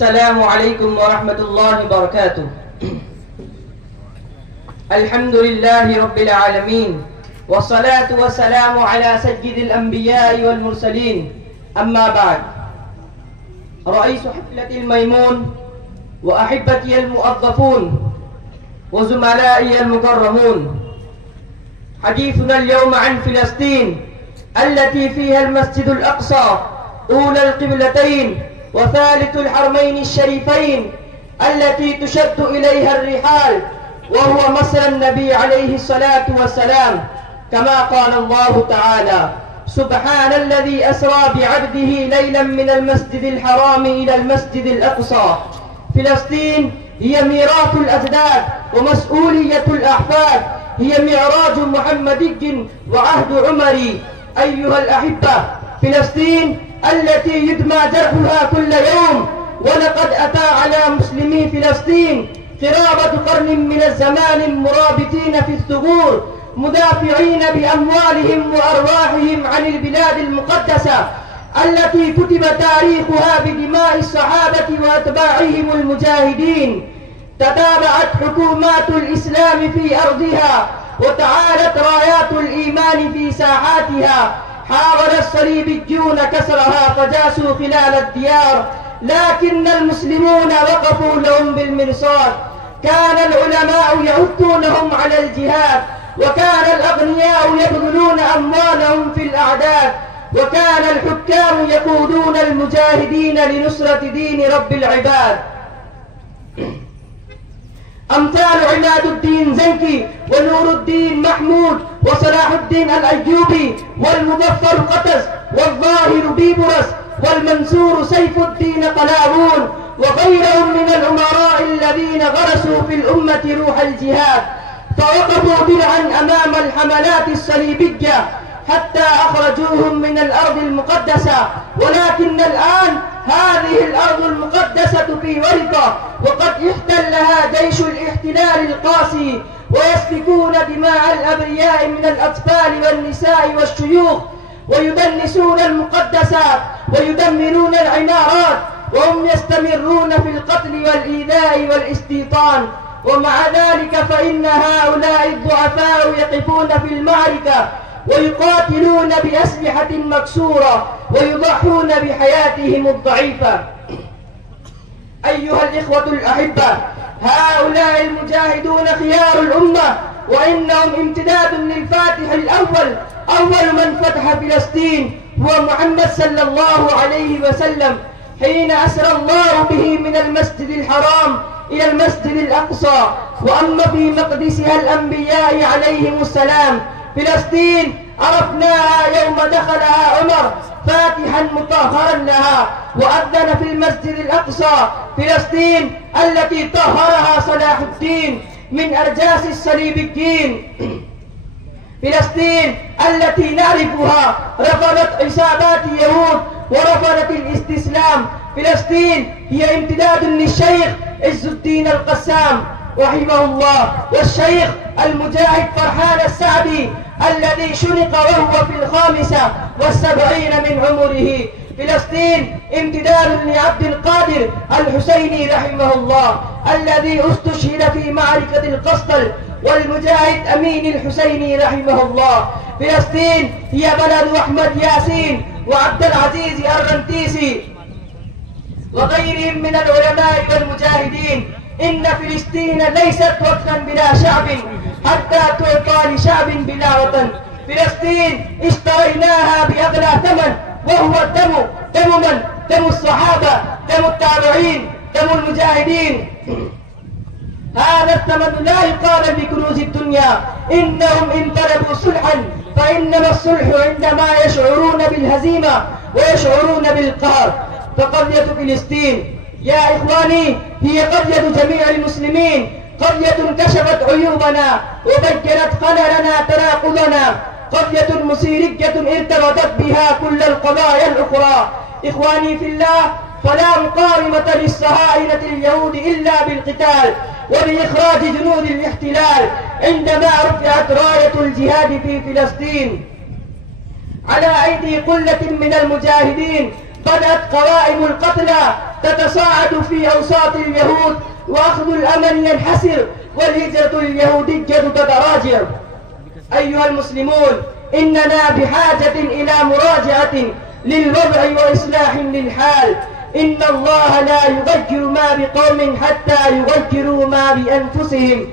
السلام عليكم ورحمة الله وبركاته. الحمد لله رب العالمين، والصلاة والسلام على سيد الأنبياء والمرسلين. أما بعد، رئيس حفلة الميمون وأحبتي المؤظفون وزملائي المكرمون، حديثنا اليوم عن فلسطين التي فيها المسجد الأقصى أولى القبلتين وثالث الحرمين الشريفين، التي تشد إليها الرحال، وهو مصر النبي عليه الصلاة والسلام، كما قال الله تعالى: سبحان الذي أسرى بعبده ليلا من المسجد الحرام إلى المسجد الأقصى. فلسطين هي ميراث الأجداد ومسؤولية الأحفاد، هي معراج محمدي وعهد عمري. أيها الأحبة، فلسطين التي يدمى جرحها كل يوم، ولقد أتى على مسلمي فلسطين قرابة قرن من الزمان مرابطين في الثغور، مدافعين بأموالهم وأرواحهم عن البلاد المقدسة التي كتب تاريخها بدماء الصحابة وأتباعهم المجاهدين. تتابعت حكومات الإسلام في أرضها، وتعالت رايات الإيمان في ساحاتها. حاول الصليبيون كسرها فجاسوا خلال الديار، لكن المسلمون وقفوا لهم بالمرصاد. كان العلماء يعدونهم على الجهاد، وكان الأغنياء يبذلون أموالهم في الأعداد، وكان الحكام يقودون المجاهدين لنصرة دين رب العباد. أمثال عماد الدين زنكي ونور الدين محمود وصلاح الدين الأيوبي والمظفر قطز والظاهر بيبرس والمنصور سيف الدين قلاوون وغيرهم من الأمراء الذين غرسوا في الأمة روح الجهاد، فوقفوا درعا أمام الحملات الصليبية حتى أخرجوهم من الأرض المقدسة. ولكن الآن هذه الأرض المقدسة في ورطة، وقد احتلها جيش الاحتلال القاسي، ويسفكون دماء الأبرياء من الأطفال والنساء والشيوخ، ويدنسون المقدسات ويدمرون العمارات، وهم يستمرون في القتل والإيذاء والاستيطان. ومع ذلك فإن هؤلاء الضعفاء يقفون في المعركة ويقاتلون بأسلحة مكسورة ويضحون بحياتهم الضعيفة. أيها الإخوة الأحبة، هؤلاء المجاهدون خيار الأمة، وإنهم امتداد للفاتح الأول. أول من فتح فلسطين هو محمد صلى الله عليه وسلم، حين أسرى الله به من المسجد الحرام إلى المسجد الأقصى، وأما في مقدسها الأنبياء عليهم السلام. فلسطين عرفناها يوم دخلها عمر فاتحا مطهرا لها وأذن في المسجد الأقصى. فلسطين التي طهرها صلاح الدين من أرجاس الصليبيين. فلسطين التي نعرفها رفضت عصابات يهود ورفضت الاستسلام. فلسطين هي امتداد للشيخ عز الدين القسام رحمه الله، والشيخ المجاهد فرحان السعدي الذي شنق وهو في 75 من عمره. فلسطين امتداد لعبد القادر الحسيني رحمه الله الذي استشهد في معركة القسطل، والمجاهد أمين الحسيني رحمه الله. فلسطين هي بلد أحمد ياسين وعبد العزيز الرنتيسي وغيرهم من العلماء والمجاهدين. إن فلسطين ليست وطنا بلا شعب حتى تعطى لشعب بلا وطن. فلسطين اشتريناها بأغلى ثمن، وهو الدم. دم من؟ دم الصحابة، دم التابعين، دم المجاهدين. هذا الثمن لا يقارن بكنوز الدنيا. إنهم إن طلبوا صلحا فإنما الصلح عندما يشعرون بالهزيمة ويشعرون بالقهر. فقضية فلسطين يا إخواني هي قضية جميع المسلمين، قضية كشفت عيوبنا وبينت خللنا تناقضنا، قضية مسيرية ارتبطت بها كل القضايا الأخرى. إخواني في الله، فلا مقاومة للصهاينة اليهود إلا بالقتال وبإخراج جنود الاحتلال. عندما رفعت راية الجهاد في فلسطين على أيدي قلة من المجاهدين بدأت قوائم القتلى تتصاعد في أوساط اليهود، وأخذ الأمن ينحسر، والهجرة اليهودية تتراجع. أيها المسلمون، إننا بحاجة إلى مراجعة للوضع وإصلاح للحال. إن الله لا يغير ما بقوم حتى يغيروا ما بأنفسهم،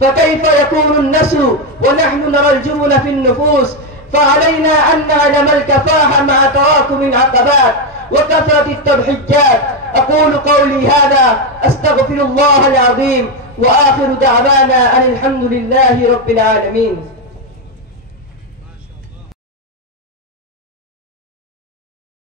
فكيف يكون النسل ونحن نرى الجبن في النفوس؟ فعلينا أن نعلم الكفاح مع تراكم العقبات وكثرة التضحيات. أقول قولي هذا، أستغفر الله العظيم، وآخر دعوانا أن الحمد لله رب العالمين.